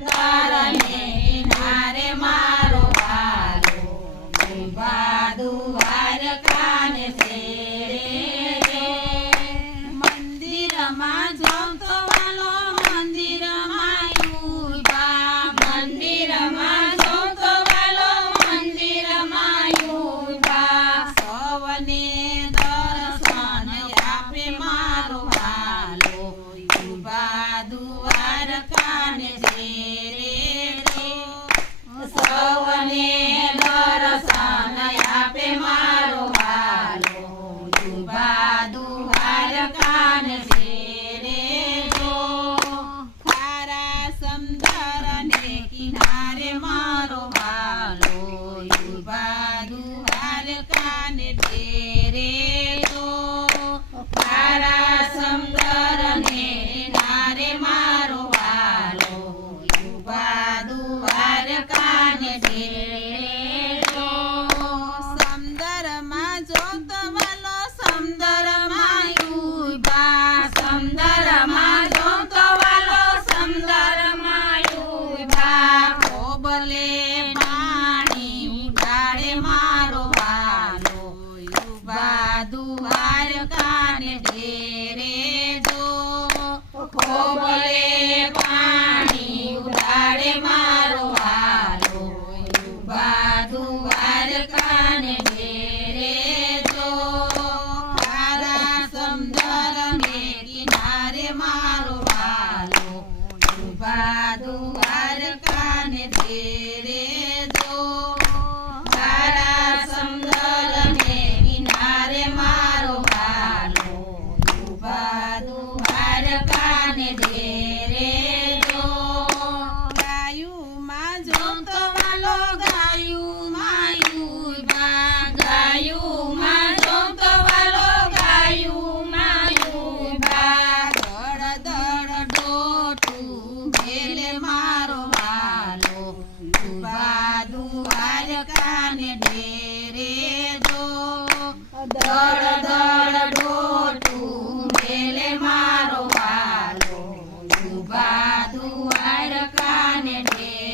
સમંદરને કિનારે મારો વાલો ઊભા દ્વારકાને શેરે મંદિરમાં જાઉં તો વાલો મંદિરમાં ઊભા મંદિરમાં જાઉં તો વાલો મંદિરમાં ઊભા સૌને દર્શન આપે મારો વાલો ઊભા દ્વારકાને શેરે સૌને દર્શન આપે મારો વાલો ઊભા દ્વારકાને શેરે ખારા સમંદરને કિનારે મારો વાલો ઊભા દ્વારકાને શેરે ખારા સમંદરને કિનારે મારો વાલો ઊભા દ્વારકાને શેરે સમંદરમાં જોતો વાલો સમંદરમાં ઊભા સમંદરમાં જોતો વાલો સમંદરમાં ઊભા ખોબલે પાણી ઉડાડે મારો વાલો ઊભા દ્વારકાને શેરે ખોબલે પાણી ઉડાડે મારો વાલો ઊભા દ્વારકાને શેરે ખારા સમંદરને કિનારે મારો વાલો ઊભા દ્વારકાને શેરે ખારા સમંદરને કિનારે મારો વાલો ઊભા દ્વારકાને શેરે ગાયુંમાં જોતો વાલો ગાયુંમાં ઊભા ગાયુંમાં જોતો વાલો ગાયુંમાં ઊભા દળ દળ ડોટું મેલે મારો વાલો ઊભા દ્વારકાને શેરે દળ દળ ડોટું મેલે મારો વાલો ઊભા દ્વારકાને શેરે